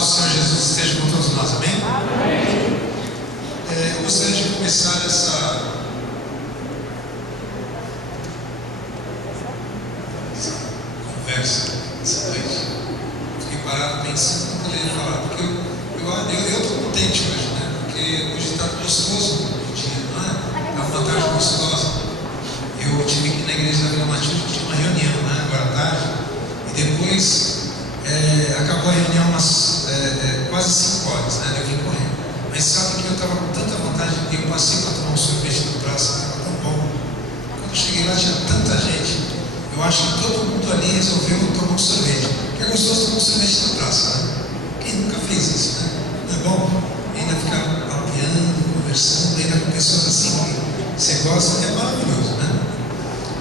paz do Senhor Jesus esteja com todos nós, amém? Amém. Eu gostaria de começar essa conversa essa noite. Fiquei parado pensando no que eu ia falar, porque eu estou contente hoje, né? Porque hoje está gostoso o dia, não é? Está uma tarde gostosa. Eu tive que ir na igreja da Vila Matilde, tinha uma reunião, né? Agora à tarde, e depois acabou a reunião quase 5 horas, né? Eu vim correndo. Mas sabe que eu estava com tanta vontade, eu passei para tomar um sorvete no praça, estava tão bom. Quando eu cheguei lá tinha tanta gente, eu acho que todo mundo ali resolveu tomar um sorvete. Porque é gostoso tomar um sorvete na praça, né? Quem nunca fez isso, né? Não é bom? Ainda ficar papeando, conversando, ainda com pessoas assim que você gosta, é maravilhoso, né?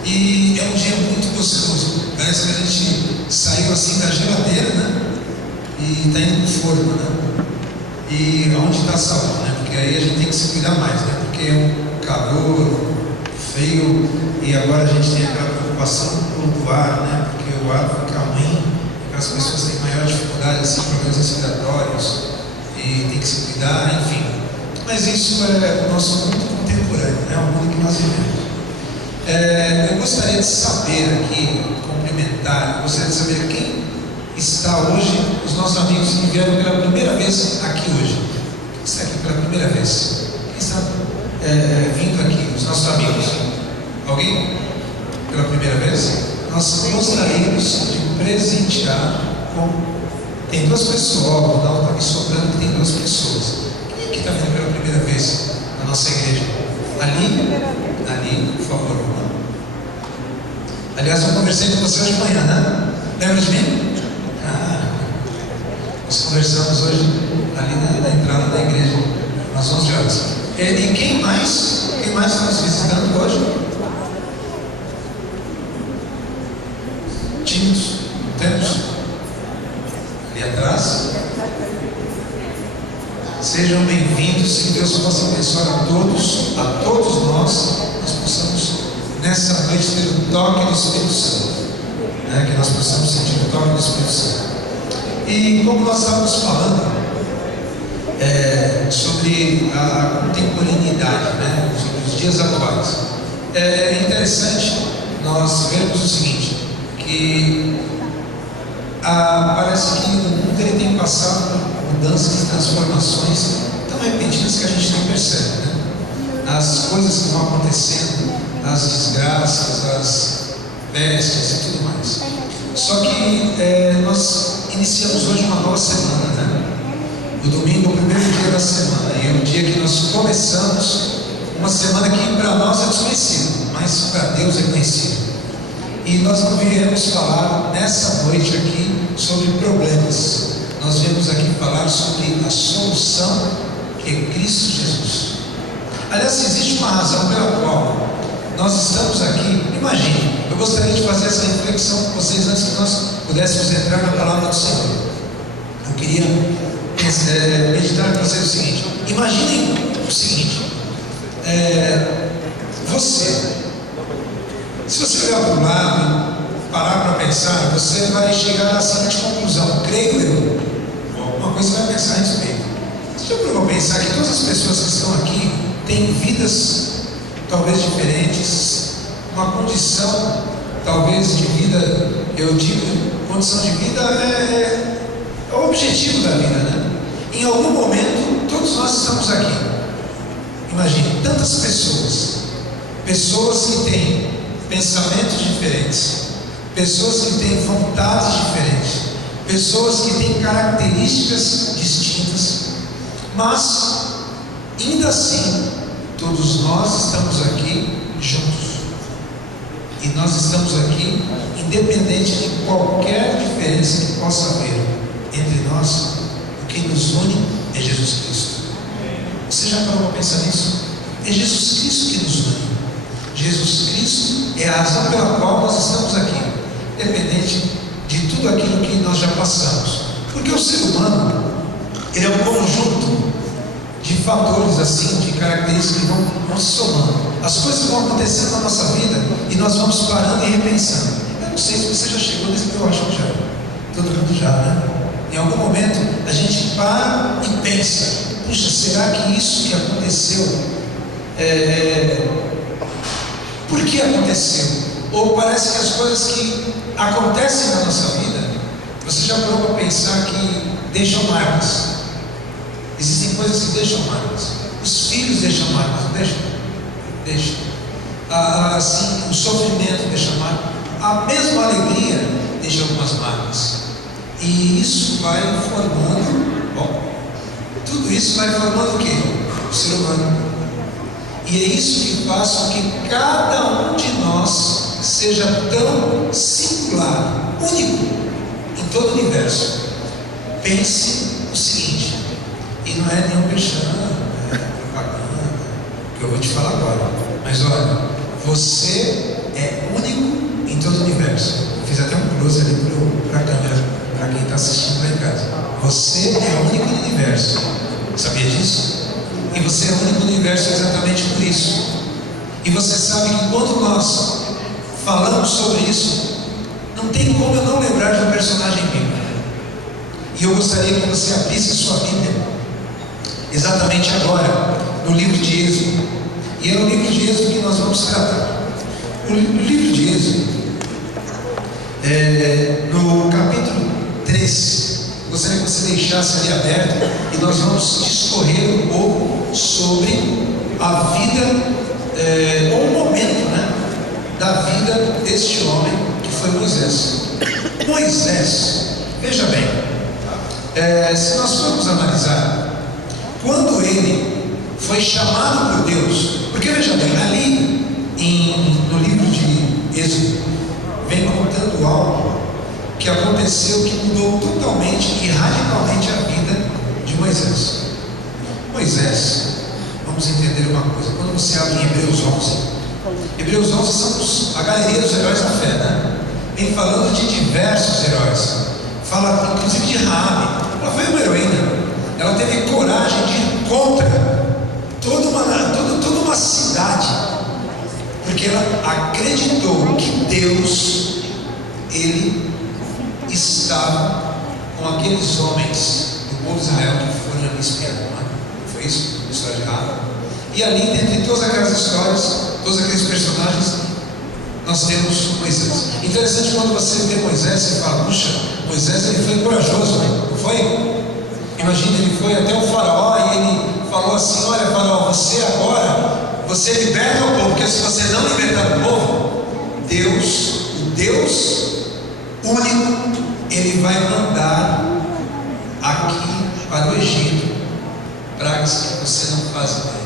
E é um dia muito gostoso. Parece que a gente saiu assim da geladeira, né? E está indo para o forno, né? E onde está a saúde, né? Porque aí a gente tem que se cuidar mais, né? Porque é um calor, frio, e agora a gente tem aquela preocupação com o ar, né? Porque o ar fica ruim, as pessoas têm maior dificuldade, assim, problemas respiratórios, e tem que se cuidar, enfim. Mas isso é o nosso mundo contemporâneo, né? O mundo que nós vivemos. Eu gostaria de saber aqui, cumprimentar, eu gostaria de saber quem está hoje, os nossos amigos que vieram pela primeira vez aqui hoje. Quem está aqui pela primeira vez? Quem está vindo aqui, os nossos amigos? Alguém? Pela primeira vez? Nós gostaríamos de presentear com... Tem 2 pessoas, o Ronaldo está me sobrando que tem 2 pessoas. Quem é que está vindo pela primeira vez na nossa igreja? Ali, por favor. Aliás, eu conversei com você hoje de manhã, né? Lembra de mim? Nós conversamos hoje ali na entrada da igreja, às 11 horas. E quem mais? Quem mais está nos visitando hoje? Tímidos? Temos? Ali atrás? Sejam bem-vindos, que Deus possa abençoar a todos nós possamos nessa noite ter o toque do Espírito Santo, né? Que nós possamos sentir o toque do Espírito Santo. E como nós estávamos falando sobre a contemporaneidade, né? Sobre os dias atuais, é interessante nós vermos o seguinte, que parece que o mundo ele tem passado por mudanças e transformações tão repentinas que a gente não percebe, né? As coisas que vão acontecendo, as desgraças, as pestes e tudo mais. Só que nós iniciamos hoje uma nova semana, né? O domingo é o primeiro dia da semana, e é o dia que nós começamos uma semana que para nós é desconhecida, mas para Deus é conhecida. E nós não viemos falar nessa noite aqui sobre problemas. Nós viemos aqui falar sobre a solução que é Cristo Jesus. Aliás, existe uma razão pela qual nós estamos aqui. Imagine, eu gostaria de fazer essa reflexão com vocês antes que nós pudéssemos entrar na palavra do Senhor. Eu queria meditar com vocês o seguinte: imaginem o seguinte, se você olhar para o lado e parar para pensar, você vai chegar à seguinte conclusão, creio eu, alguma coisa você vai pensar a respeito. Você já provou pensar que todas as pessoas que estão aqui têm vidas talvez diferentes, uma condição talvez de vida, eu digo, condição de vida é o objetivo da vida, né? Em algum momento, todos nós estamos aqui. Imagine, tantas pessoas que têm pensamentos diferentes, pessoas que têm vontades diferentes, pessoas que têm características distintas, mas, ainda assim, todos nós estamos aqui juntos. E nós estamos aqui independente de qualquer diferença que possa haver entre nós. O que nos une é Jesus Cristo. Você já parou para pensar nisso? É Jesus Cristo que nos une. Jesus Cristo é a razão pela qual nós estamos aqui, independente de tudo aquilo que nós já passamos. Porque o ser humano, ele é um conjunto de fatores assim, de características que vão se somando. As coisas vão acontecendo na nossa vida e nós vamos parando e repensando. Eu não sei se você já chegou nesse, eu acho que já. Todo mundo já, né? em algum momento a gente para e pensa: puxa, será que isso que aconteceu, por que aconteceu? Ou parece que as coisas que acontecem na nossa vida, você já parou para pensar que deixam marcas? Existem coisas que deixam marcas. Os filhos deixam marcas, não deixam? Deixam. Assim, o sofrimento deixa marcas. A mesma alegria deixa algumas marcas. E isso vai formando, tudo isso vai formando o quê? O ser humano. E é isso que faz com que cada um de nós seja tão singular, único em todo o universo. Pense o seguinte, e não é nenhum mexão, é propaganda, que eu vou te falar agora, mas olha, você é único em todo o universo. Eu fiz até um close ali para a câmera, para quem está assistindo lá em casa. Você é único no universo, sabia disso? E você é único no universo exatamente por isso. E você sabe que quando nós falamos sobre isso, não tem como eu não lembrar de um personagem bíblico. E eu gostaria que você abrisse a sua Bíblia exatamente agora, no livro de Êxodo. E é o livro de Êxodo que nós vamos tratar. O livro de Êxodo, no capítulo 3, gostaria que você deixasse ali aberto, e nós vamos discorrer um pouco sobre a vida, ou o momento, da vida deste homem que foi Moisés. Moisés, veja bem, se nós formos analisar, quando ele foi chamado por Deus, porque veja bem, ali no livro de Êxodo, vem contando algo que aconteceu, que mudou totalmente e radicalmente a vida de Moisés. Moisés, vamos entender uma coisa, quando você abre em Hebreus 11 são a galeria dos heróis da fé, vem falando de diversos heróis, fala inclusive de Raabe. Ela foi uma heroína, ela teve coragem de ir contra toda uma cidade, porque ela acreditou que Deus, Ele estava com aqueles homens do povo de Israel que foram ali espiar. Foi isso? A história de Raabe. E ali, dentre todas aquelas histórias, todos aqueles personagens, nós temos Moisés. Interessante, quando você vê Moisés, você fala: puxa, Moisés, ele foi corajoso, não foi? Imagina, ele foi até o faraó e ele falou assim: olha, faraó, você agora, você liberta o povo, porque se você não libertar o povo, Deus, o Deus único, Ele vai mandar aqui para o Egito pragas que você não faz ideia.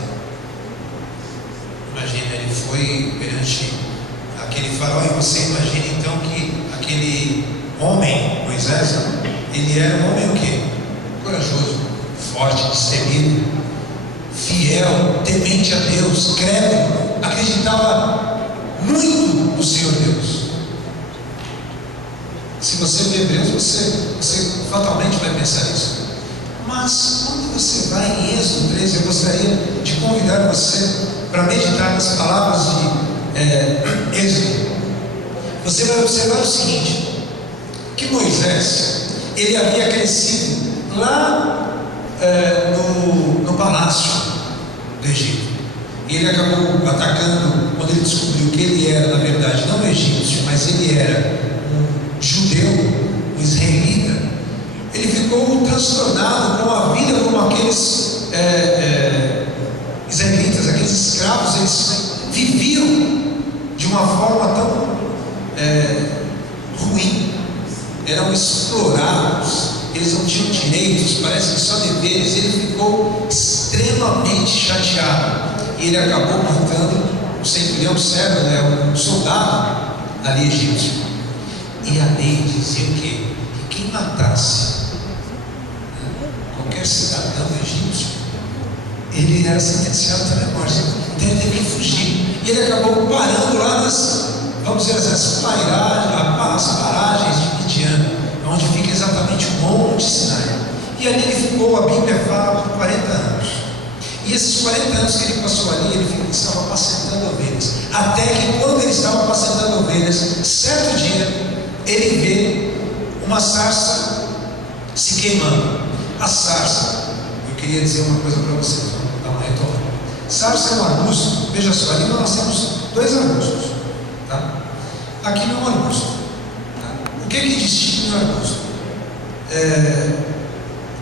Imagina, ele foi perante aquele faraó, e você imagina então que aquele homem, Moisés, ele era um homem o quê? Corajoso, forte, destemido, fiel, temente a Deus, crédulo, acreditava muito no Senhor Deus. Se você vê Hebreus, você fatalmente vai pensar isso. Mas quando você vai em Êxodo 13, eu gostaria de convidar você para meditar nas palavras de Êxodo. Você vai observar o seguinte, que Moisés, ele havia crescido lá no palácio do Egito. E ele acabou atacando, quando ele descobriu que ele era, na verdade, não egípcio, mas ele era judeu, um israelita. Ele ficou transtornado com a vida como aqueles israelitas, aqueles escravos. Eles viviam de uma forma tão ruim, eram explorados, eles não tinham direitos, parece que só deveres. Ele ficou extremamente chateado e ele acabou matando um centurião servo, um soldado ali egípcio. E a lei dizia o quê? Que quem matasse qualquer cidadão egípcio, ele era sentenciado também à morte. Então ele teve que fugir. E ele acabou parando lá nas, vamos dizer assim, as paragens de Midian, onde fica exatamente o Monte Sinai. E ali ele ficou, a Bíblia fala, por 40 anos. E esses 40 anos que ele passou ali, ele estava apacentando ovelhas. Até que quando ele estava apacentando ovelhas, certo dia, ele vê uma sarça se queimando. A sarça, eu queria dizer uma coisa para vocês, vamos dar uma retomada. Sarça é um arbusto, veja só, ali nós temos 2 arbustos, tá? Aqui não é um arbusto, tá? O que distingue um arbusto?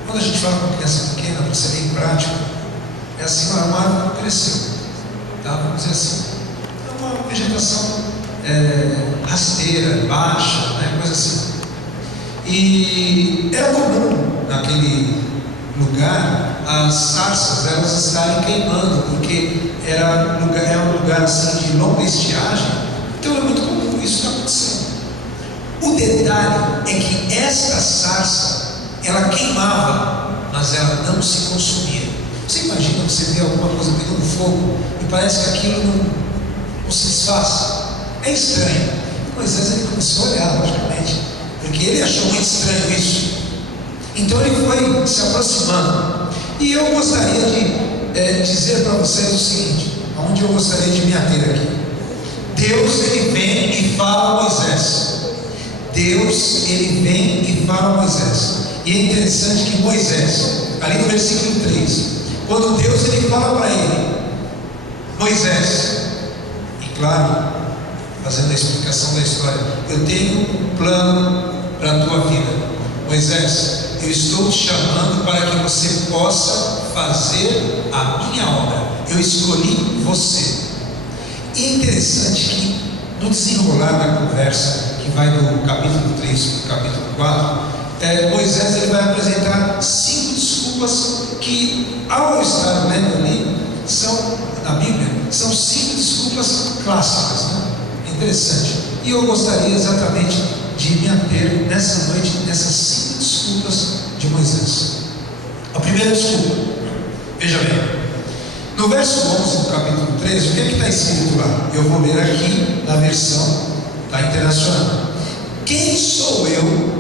Quando a gente fala com criança pequena, para ser bem prático, é assim, uma árvore não cresceu, tá? Vamos dizer assim, é uma vegetação rasteira, baixa, né? Coisa assim. E era comum naquele lugar as sarças elas estarem queimando, porque era um lugar assim de longa estiagem, então é muito comum isso estar acontecendo. O detalhe é que esta sarça ela queimava, mas ela não se consumia. Você imagina você ver alguma coisa pegando fogo e parece que aquilo não se desfaz? É estranho. Moisés ele começou a olhar, logicamente, porque ele achou muito estranho isso. Então ele foi se aproximando. E eu gostaria de dizer para vocês o seguinte, aonde eu gostaria de me ater aqui. Deus ele vem e fala a Moisés. Deus ele vem e fala a Moisés. E é interessante que Moisés, ali no versículo 3, quando Deus ele fala para ele, Moisés, e claro, fazendo a explicação da história, eu tenho um plano para a tua vida, Moisés, eu estou te chamando para que você possa fazer a minha obra, eu escolhi você. E é interessante que no desenrolar da conversa, que vai do capítulo 3 para o capítulo 4, Moisés ele vai apresentar 5 desculpas que, ao estar lendo ali, na Bíblia, são 5 desculpas clássicas, né? Interessante. E eu gostaria exatamente de me ater nessa noite nessas 5 desculpas de Moisés. A primeira desculpa, veja bem, no verso 11 do capítulo 13, o que está escrito lá? Eu vou ler aqui na versão da Internacional. Quem sou eu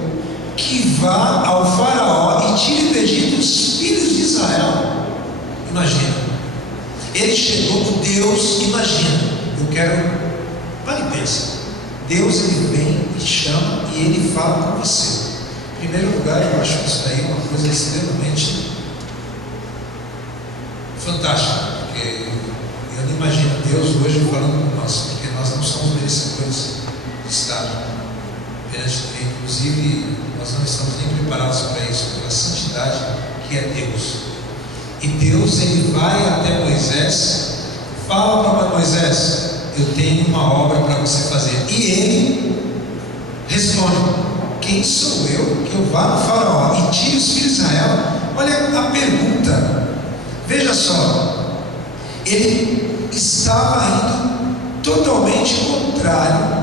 que vá ao faraó e tire do Egito os filhos de Israel? Imagina, ele chegou com Deus, imagina, eu quero, vale e pensa, Deus ele vem e chama e ele fala com você. Em primeiro lugar, eu acho que isso daí é uma coisa extremamente fantástica, porque eu não imagino Deus hoje falando com nós, porque nós não somos merecedores de estar perante Ele. Inclusive, nós não estamos nem preparados para isso, pela santidade que é Deus. E Deus ele vai até Moisés, fala para Moisés, eu tenho uma obra para você fazer. E ele responde, quem sou eu que eu vá no faraó e tire os filhos de Israel? Olha a pergunta, veja só, ele estava indo totalmente contrário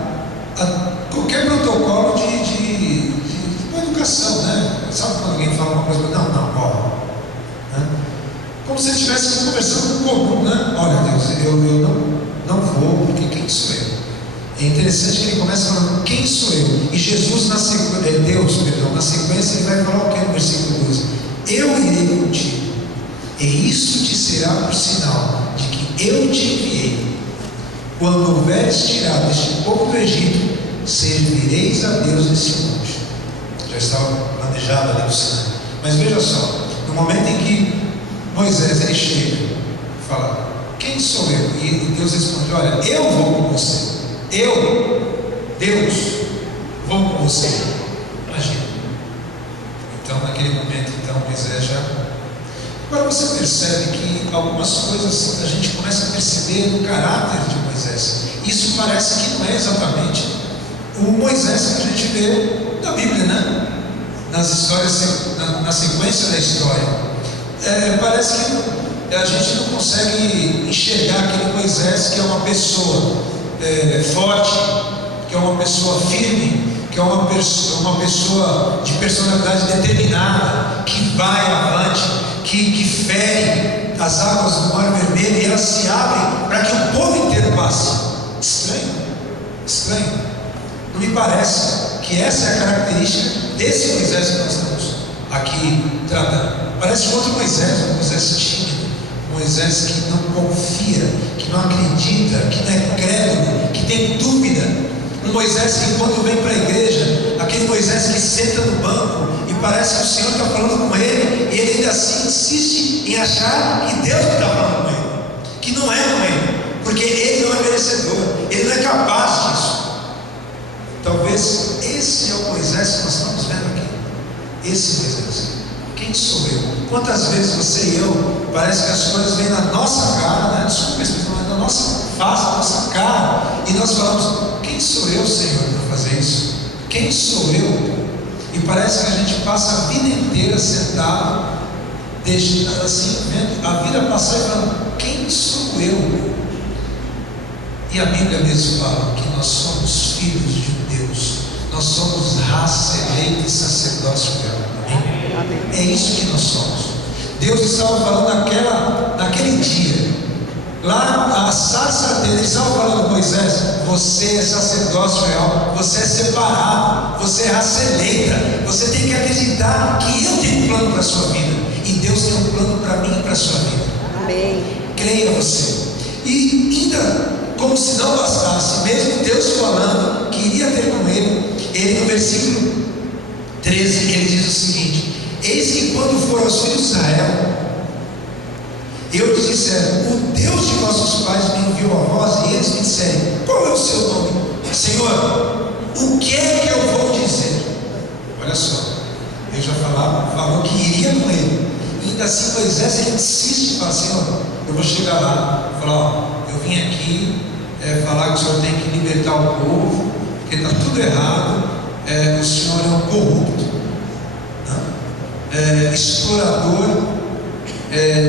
a qualquer protocolo de educação, né? Sabe quando alguém fala uma coisa, ó, né? Como se ele estivesse conversando com o comum, né? Olha Deus, eu não vou, porque quem sou eu? É interessante que ele começa falando, quem sou eu? E Jesus, na sequência, ele vai falar o que no versículo 12? Eu irei contigo, e isso te será por sinal de que eu te enviei. Quando houveres tirado este povo do Egito, servireis a Deus nesse monte. Já estava planejado ali no Sinai. Mas veja só, no momento em que Moisés ele chega e fala, quem sou eu? E Deus responde, olha, eu vou com você. Deus, vou com você. Imagina. Então naquele momento, Moisés já... Agora você percebe que algumas coisas a gente começa a perceber no caráter de Moisés. Isso parece que não é exatamente o Moisés que a gente vê na Bíblia, né? Nas histórias, na sequência da história. Parece que a gente não consegue enxergar aquele Moisés que é uma pessoa forte, que é uma pessoa firme, que é uma pessoa de personalidade determinada, que vai avante, que fere as águas do Mar Vermelho e elas se abrem para que o povo inteiro passe. Estranho. Não me parece que essa é a característica desse Moisés que nós estamos aqui tratando. Parece outro Moisés, um Moisés tímido, um Moisés que não confia, que não acredita, que não é crédulo, que tem dúvida. Um Moisés que quando vem para a igreja, aquele Moisés que senta no banco e parece que o Senhor em achar que Deus está falando com ele, que não é com ele, porque ele não é merecedor, ele não é capaz disso. Talvez esse é o Moisés que nós estamos vendo aqui. Esse Moisés. Quem sou eu? Quantas vezes você e eu, parece que as coisas vêm na nossa cara, né? Desculpa a expressão, mas na nossa face, na nossa cara, e nós falamos: quem sou eu, Senhor, para fazer isso? Quem sou eu? E parece que a gente passa a vida inteira sentado, deixando assim, vendo a vida passar e falando: quem sou eu? E a Bíblia mesmo fala que nós somos filhos de Deus, nós somos raça eleita e sacerdócio real. Amém? É isso que nós somos. Deus estava falando naquele dia, lá a sarça dele, ele estava falando: Moisés, você é sacerdócio real, você é separado, você é raça eleita, você tem que acreditar que eu tenho um plano para a sua vida, e Deus tem um plano para mim e para a sua vida. Amém. Creia você. E ainda, como se não bastasse, mesmo Deus falando que iria ter com ele no versículo 13, ele diz o seguinte: eis que quando for aos filhos de Israel, eu lhes disser: o Deus de vossos pais me enviou a vós, e eles me disserem: qual é o seu nome? Senhor, o que é que eu vou dizer? Olha só, eu já falou que iria com ele. E ainda assim Moisés, ele insiste e fala: Senhor, eu vou chegar lá, falar: ó, eu vim aqui falar que o Senhor tem que libertar o povo, porque está tudo errado, o Senhor é um corrupto, explorador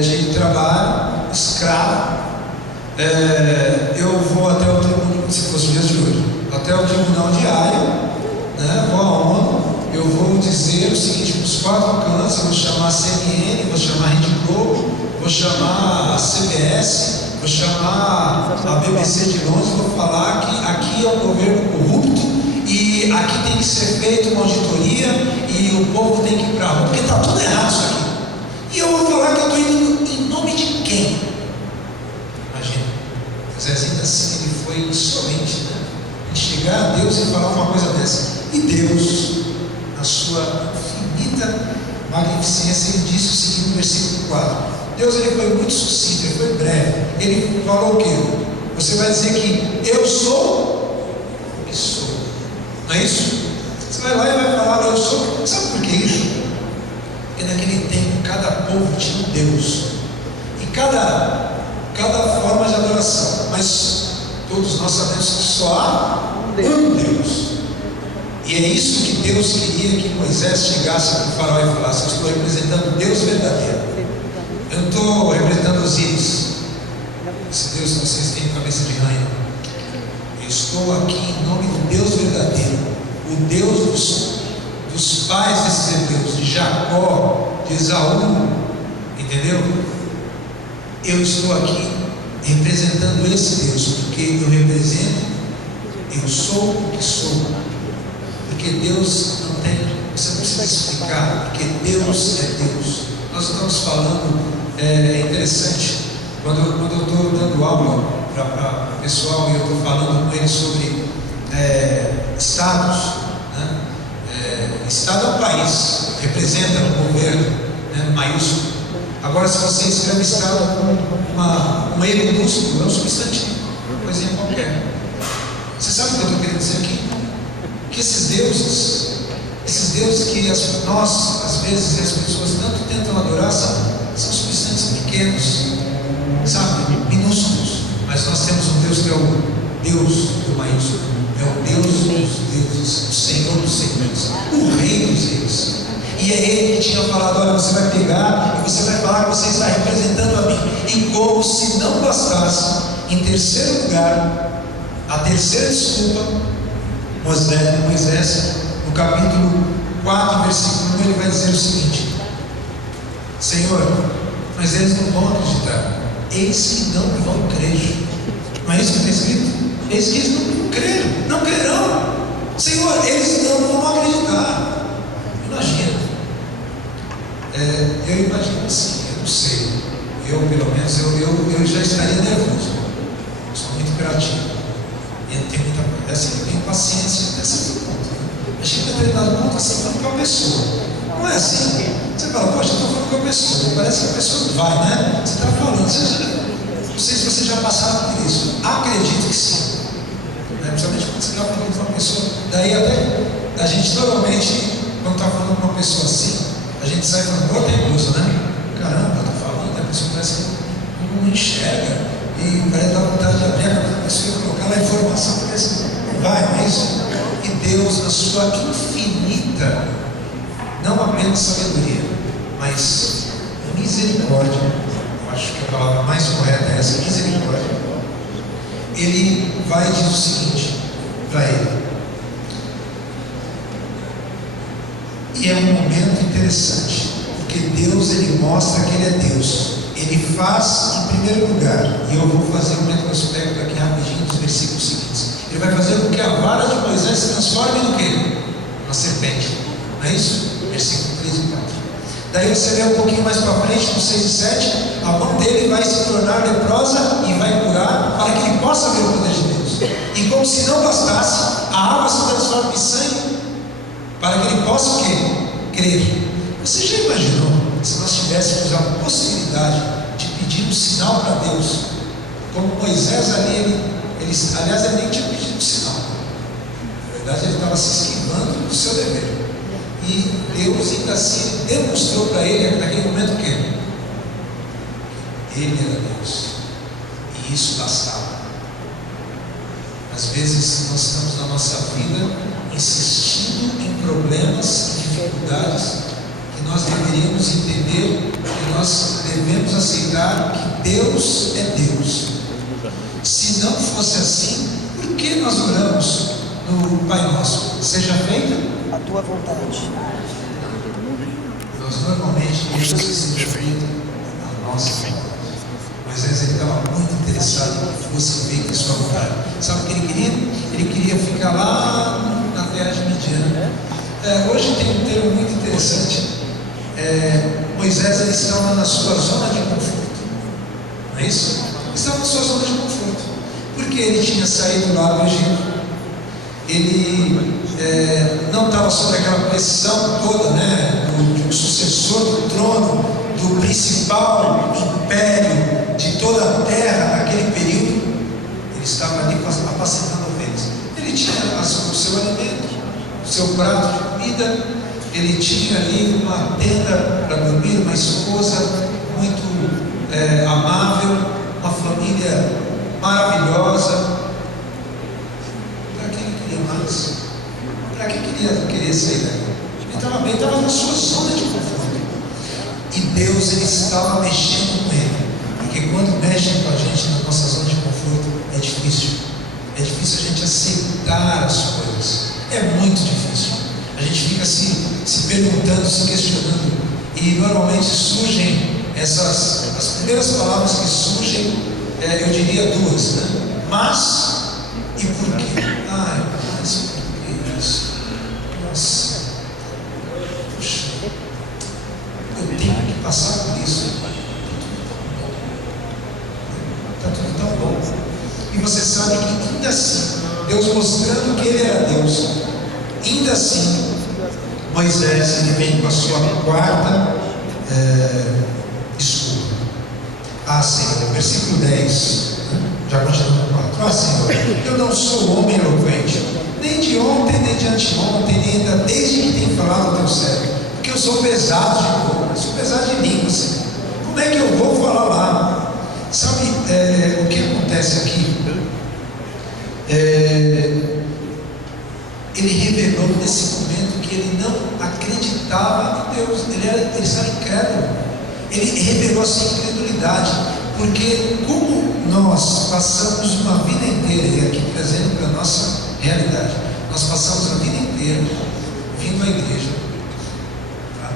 de trabalho, escravo. Eu vou até o tribunal, se fosse o dia de hoje, até o tribunal diário, né? Vou à ONU, eu vou dizer o seguinte para os 4 cantos: eu vou chamar a CNN, vou chamar a Rede Globo, vou chamar a CBS, vou chamar a BBC de Londres, vou falar que aqui é um governo corrupto e aqui tem que ser feita uma auditoria e o povo tem que ir para a rua, porque está tudo errado isso aqui. E eu vou falar que eu estou indo em nome de quem? Imagina, Moisés ainda assim ele foi insolente, né? Em chegar a Deus e falar uma coisa dessa. E Deus, na sua infinita magnificência, ele disse o seguinte no versículo 4. Deus, ele foi muito sucinto, ele foi breve. Ele falou o quê? Você vai dizer que eu sou o que sou, não é isso? Você vai lá e vai falar: eu sou. Sabe por que isso? Porque naquele tempo cada povo tinha um Deus, e cada forma de adoração, mas todos nós sabemos que só há um Deus. E é isso que Deus queria que Moisés chegasse para o faraó e falasse: eu estou representando Deus verdadeiro, eu não estou representando os ídolos, esse Deus que vocês têm cabeça de ranho. Eu estou aqui em nome do Deus verdadeiro, o Deus dos pais desses hebreus, de Jacó, de Esaú, entendeu? Eu estou aqui representando esse Deus, porque eu represento, eu sou o que sou, porque Deus não tem, você não precisa explicar, porque Deus é Deus. Nós estamos falando, é interessante, quando eu estou dando aula para o pessoal e eu estou falando com eles sobre estados, né? Estado é um país, representa um governo, né, maiúsculo. Agora, se você escreve estado com um E minúsculo, é um substantivo, uma coisinha qualquer. Você sabe o que eu estou querendo dizer aqui? Que esses deuses que nós, às vezes, e as pessoas tanto tentam adorar, são substantes pequenos, sabe, minúsculos. Mas nós temos um Deus que é o Deus do maiúsculo, é o Deus dos deuses, o Senhor dos senhores, o Rei dos reis. E é Ele que tinha falado: olha, você vai pegar e você vai falar que você está representando a mim. E como se não bastasse, em terceiro lugar, a terceira desculpa, Moisés, no capítulo 4, versículo 1, ele vai dizer o seguinte: Senhor, mas eles não vão acreditar, eis que não vão crer. Não é isso que está escrito? Eis que eles não creram, não crerão. Senhor, eles não vão acreditar. Imagina. Eu imagino assim, eu não sei. Eu, pelo menos, eu já estaria nervoso. Eu sou muito criativo. Eu tenho muita, assim, eu tenho paciência até certo ponto. A gente vai determinado ponto assim para a pessoa. Não é assim? Você você fala, poxa, eu estou falando com a pessoa, parece que a pessoa não vai, né? Você está falando, não sei se você já passaram por isso. Acredito que sim. Principalmente quando você está falando com uma pessoa. Daí até a gente normalmente, quando está falando com uma pessoa assim, a gente sai falando, pô, teimoso, né? Caramba, eu estou falando, a pessoa parece que não enxerga. E parece dar vontade de abrir a cabeça da pessoa e colocar lá a informação, parece que não vai, não é isso? E Deus, na sua infinita, não apenas sabedoria, mas misericórdia, eu acho que a palavra mais correta é essa, misericórdia. Ele vai dizer o seguinte para ele, e é um momento interessante, porque Deus, ele mostra que ele é Deus. Ele faz, em primeiro lugar, e eu vou fazer um retrospecto aqui rapidinho dos versículos seguintes. Ele vai fazer com que a vara de Moisés se transforme no quê? Na serpente, não é isso? Versículo 3 e 4. Daí você vê um pouquinho mais para frente, no 6 e 7, a mão dele vai se tornar leprosa e vai curar, para que ele possa ver o poder de Deus. E como se não bastasse, a água se transforma em sangue, para que ele possa o quê? Crer. Você já imaginou se nós tivéssemos a possibilidade de pedir um sinal para Deus, como Moisés ali, aliás, ele nem tinha pedido um sinal. Na verdade, ele estava se esquivando do seu dever. E Deus ainda assim demonstrou para ele, naquele momento, o quê? Ele era Deus. E isso bastava. Às vezes nós estamos na nossa vida insistindo em problemas, em dificuldades, que nós deveríamos entender, que nós devemos aceitar que Deus é Deus. Se não fosse assim, por que nós oramos no Pai Nosso? Seja feita a tua vontade. Nós normalmente queremos que seja feita a nossa vontade. Moisés estava muito interessado em que fosse feita a sua vontade. Sabe o que ele queria? Ele queria ficar lá na terra de Midian. Hoje tem um termo muito interessante. Moisés, ele estava na sua zona de conforto, não é isso? Ele estava na sua zona de conforto, porque ele tinha saído lá do Egito, ele não estava sob aquela pressão toda, né, do sucessor do trono, do principal império de toda a terra naquele período. Ele estava ali apacentando ovelhas. Ele tinha o seu alimento, o seu prato de comida. Ele tinha ali uma tenda para dormir, uma esposa muito amável, uma família maravilhosa. Para que ele queria mais? Para que queria sair daqui? Ele estava bem, estava na sua zona de conforto. E Deus, ele estava mexendo com ele. Porque quando mexem com a gente na nossa zona de conforto, é difícil. É difícil a gente aceitar as coisas. É muito difícil. A gente fica se perguntando, se questionando, e normalmente surgem as primeiras palavras que surgem, eu diria duas, né? Mas e por quê? Mas por que isso? Nossa, puxa, eu tenho que passar por isso. Está tudo tão bom. E você sabe que ainda assim, Deus mostrando que Ele era Deus, ainda assim, Moisés, ele vem com a sua quarta desculpa. Senhor, versículo 10, já continuando no 4. Senhor, eu não sou homem eloquente, nem de ontem, nem de anteontem, nem ainda desde que tem falado ao teu servo, porque eu sou pesado de boca, sou pesado de língua, Senhor. Como é que eu vou falar lá? Sabe o que acontece aqui? Ele revelou nesse momento que ele não acreditava em Deus, ele estava incrédulo. Ele revelou a sua incredulidade, porque como nós passamos uma vida inteira, e aqui trazendo para a nossa realidade, nós passamos a vida inteira vindo à igreja, tá?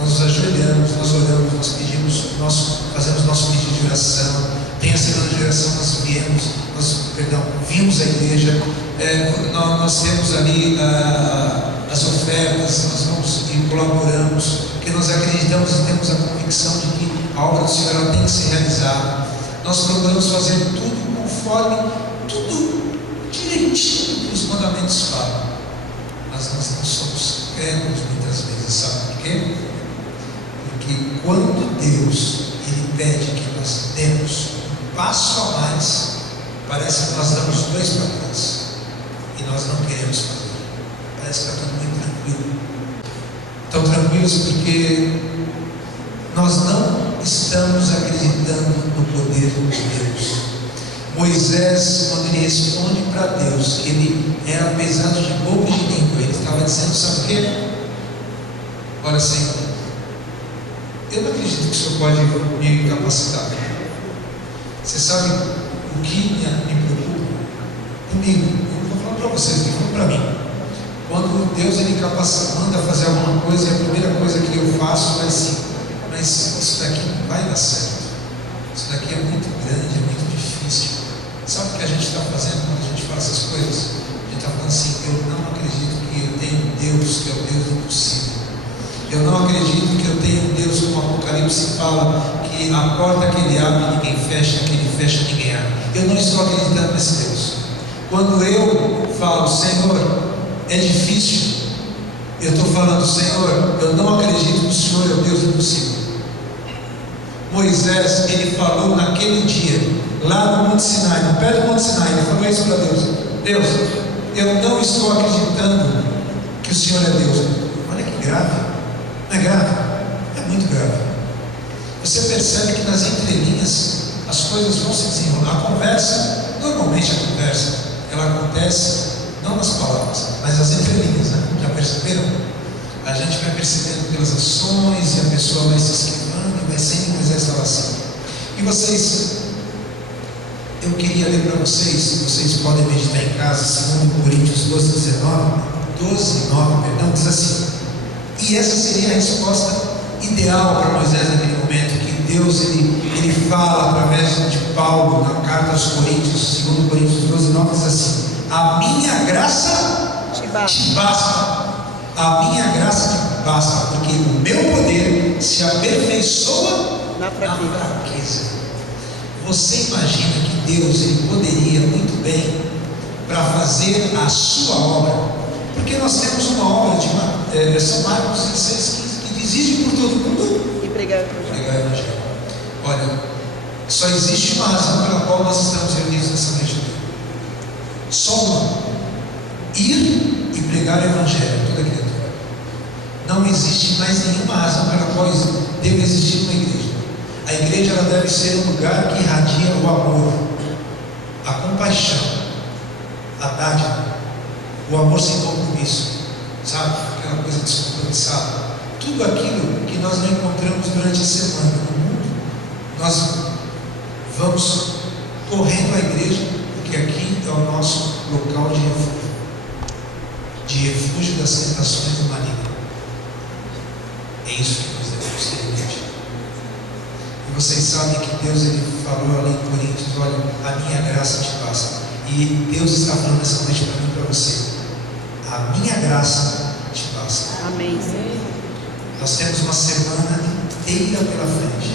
Nós nos ajoelhamos, nós oramos, nós pedimos, nós fazemos nosso pedido de oração. Tem a semana de oração, nós vimos a igreja, nós temos ali as ofertas, nós vamos e colaboramos, porque nós acreditamos e temos a convicção de que a obra do Senhor ela tem que ser realizada. Nós procuramos fazer tudo conforme, tudo direitinho que os mandamentos falam, mas nós não somos crédulos muitas vezes, sabe por quê? quando Deus Ele pede que nós demos um passo a mais, parece que nós damos 2 para trás e nós não queremos fazer. Parece que está tudo muito tranquilo. Tão tranquilos porque nós não estamos acreditando no poder de Deus. Moisés, quando ele responde para Deus, ele era pesado de boca e de língua, ele estava dizendo: sabe o quê? Olha, Senhor, eu não acredito que o Senhor pode me capacitar. Você sabe o que me preocupa? Comigo, eu não estou falando para vocês, eu estou falando para mim. Quando Deus ele manda fazer alguma coisa, a primeira coisa que eu faço é assim: mas isso daqui não vai dar certo, isso daqui é muito grande, é muito difícil. Sabe o que a gente está fazendo quando a gente faz essas coisas? A gente está falando assim: eu não acredito que eu tenho um Deus que é o Deus do impossível. Eu não acredito que eu tenho um Deus, como o Apocalipse fala, que a porta que Ele abre ninguém fecha, que Ele fecha ninguém abre. Eu não estou acreditando nesse Deus. Quando eu falo: Senhor, é difícil, eu estou falando: Senhor, eu não acredito que o Senhor é o Deus do impossível. Moisés, ele falou naquele dia, lá no Monte Sinai, no pé do Monte Sinai, ele falou isso para Deus: Deus, eu não estou acreditando que o Senhor é Deus. Olha que grave. Não é grave? É muito grave. Você percebe que nas entrelinhas as coisas vão se desenrolar. A conversa, normalmente a conversa, ela acontece não nas palavras, mas nas entrelinhas, né? Já perceberam? A gente vai percebendo pelas ações e a pessoa vai se esquivando e vai sendo. Moisés estava assim. E vocês, eu queria ler para vocês podem meditar em casa, 2 Coríntios 12, 9, diz assim: e essa seria a resposta ideal para Moisés naquele momento, que Deus ele fala através de Paulo na carta aos Coríntios, 2 Coríntios 12, 9, diz assim: a minha graça te basta. A minha graça te basta, porque o meu poder se aperfeiçoa na fraqueza. Você imagina que Deus ele poderia muito bem, para fazer a sua obra, porque nós temos uma obra de São Marcos 16, 15, que diz: ide por todo mundo e pregar o Evangelho. Olha, só existe uma razão pela qual nós estamos reunidos nessa noite. Só uma: ir e pregar o Evangelho a toda criatura. Não existe mais nenhuma razão pela qual deve existir uma igreja. A igreja ela deve ser um lugar que irradia o amor, a compaixão, a dádiva, o amor sem compromisso, sabe? Aquela coisa descompromissada. Tudo aquilo que nós não encontramos durante a semana no mundo, nós vamos correndo à igreja, porque aqui é o nosso local de refúgio das tentações do maligno. É isso que nós devemos ter em mente. E vocês sabem que Deus ele falou ali em Coríntios: olha, a minha graça te basta. E Deus está falando essa noite para mim e para você: a minha graça te basta. Amém. Nós temos uma semana inteira pela frente.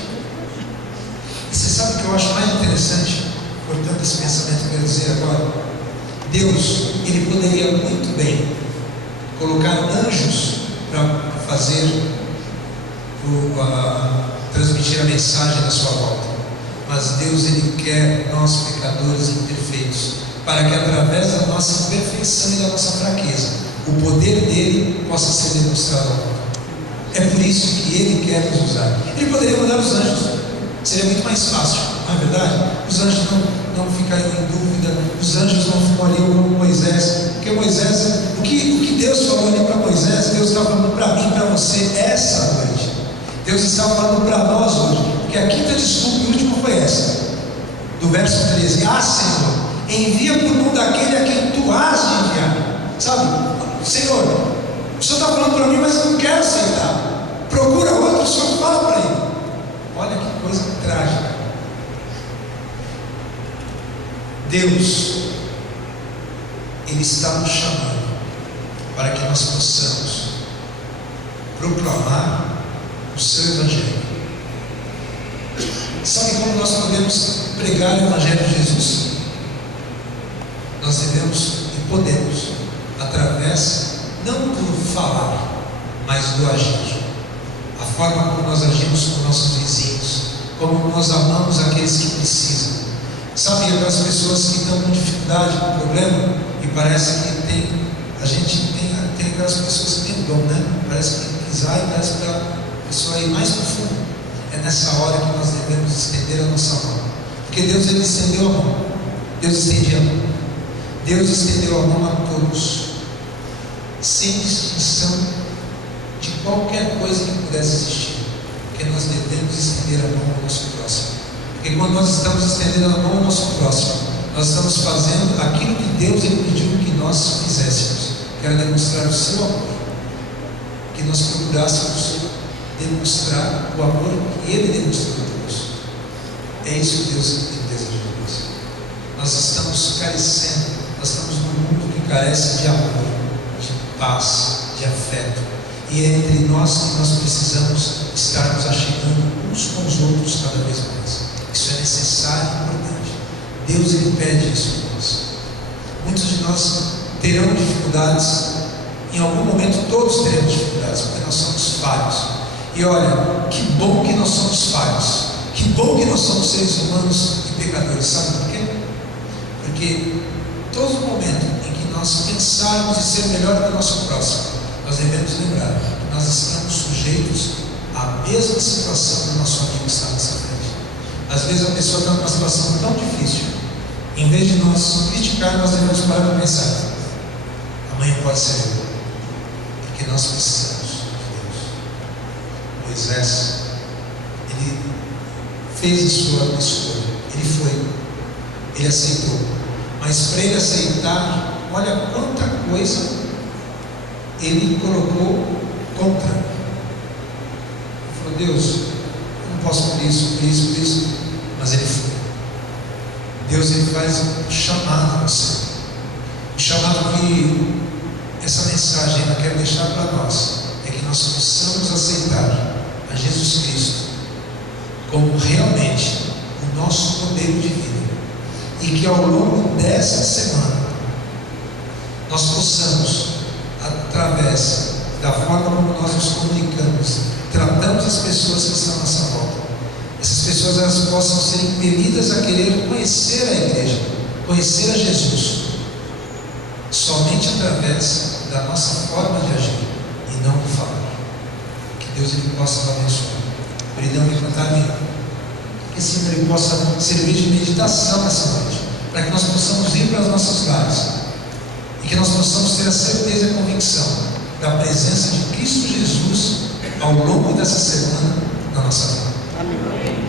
E você sabe o que eu acho mais interessante? Portanto, esse pensamento que eu quero dizer agora: Deus, ele poderia muito bem colocar anjos para fazer transmitir a mensagem da sua volta, mas Deus ele quer nós pecadores imperfeitos, para que através da nossa imperfeição e da nossa fraqueza, o poder dele possa ser demonstrado ao mundo. É por isso que ele quer nos usar. Ele poderia mandar os anjos, seria muito mais fácil, não é verdade? Os anjos não ficariam em dúvida, os anjos não fariam como Moisés, porque Moisés, o que Deus falou ali para Moisés, Deus está falando para mim e para você essa noite. Deus está falando para nós hoje, porque a quinta desculpa e última foi essa, do verso 13: ah, Senhor, envia por mão daquele a quem tu has de enviar. Sabe, Senhor, o Senhor está falando para mim, mas eu não quero aceitar. Procura outro, o Senhor fala para ele. Olha que coisa trágica. Deus, ele está nos chamando para que nós possamos proclamar o seu Evangelho. Sabe como nós podemos pregar o Evangelho de Jesus? Nós devemos e podemos, através não do falar, mas do agir. A forma como nós agimos com nossos vizinhos, como nós amamos aqueles que precisam. Sabe, aquelas pessoas que estão com dificuldade, com problema, e parece que a gente tem aquelas pessoas que têm dom, né? Parece que pisar e parece para a pessoa ir mais profundo. É nessa hora que nós devemos estender a nossa mão, porque Deus, Ele estendeu a mão. Deus estendeu a mão. Deus estendeu a mão a todos, sem distinção de qualquer coisa que pudesse existir, porque nós devemos estender a mão ao nosso próximo. Porque quando nós estamos estendendo a mão ao nosso próximo, nós estamos fazendo aquilo que Deus, Ele pediu que nós fizéssemos, que era demonstrar o seu amor, que nós procurássemos demonstrar o amor que Ele demonstrou a Deus. É isso que Deus deseja de nós. Nós estamos carecendo, nós estamos num mundo que carece de amor, de paz, de afeto, e é entre nós que nós precisamos estarmos achegando uns com os outros cada vez mais. Isso é necessário e importante. Deus, Ele pede isso de nós. Muitos de nós terão dificuldades, em algum momento todos teremos dificuldades, porque nós somos falhos. E olha, que bom que nós somos falhos, que bom que nós somos seres humanos e pecadores. Sabe por quê? Porque todo momento em que nós pensarmos em ser melhor que o nosso próximo, nós devemos lembrar que nós estamos sujeitos à mesma situação que o nosso amigo está nessa frente. Às vezes a pessoa está numa situação tão difícil, em vez de nós criticar, nós devemos parar para pensar: amanhã pode ser eu, porque nós precisamos de Deus. Moisés, ele fez a sua escolha, ele foi, ele aceitou, mas para ele aceitar, olha quanta coisa ele colocou contra. Ele falou: Deus, eu não posso por isso, por isso, por isso. Mas ele foi. Deus, Ele faz um chamado a você, um chamado que essa mensagem ela quer deixar para nós, é que nós possamos aceitar a Jesus Cristo como realmente o nosso modelo de vida, e que ao longo dessa semana nós possamos, através da forma como nós nos comunicamos, tratamos as pessoas que estão à nossa volta, essas pessoas elas possam ser impelidas a querer conhecer a igreja, conhecer a Jesus, somente através da nossa forma de agir e não do falar. Que Deus, Ele possa nos abençoar. Obrigado por cantar a que esse Senhor, Ele possa servir de meditação nessa noite, para que nós possamos ir para os nossos lares e que nós possamos ter a certeza e a convicção da presença de Cristo Jesus ao longo dessa semana na nossa vida. Amém.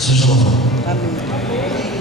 Seja louvado. Amém.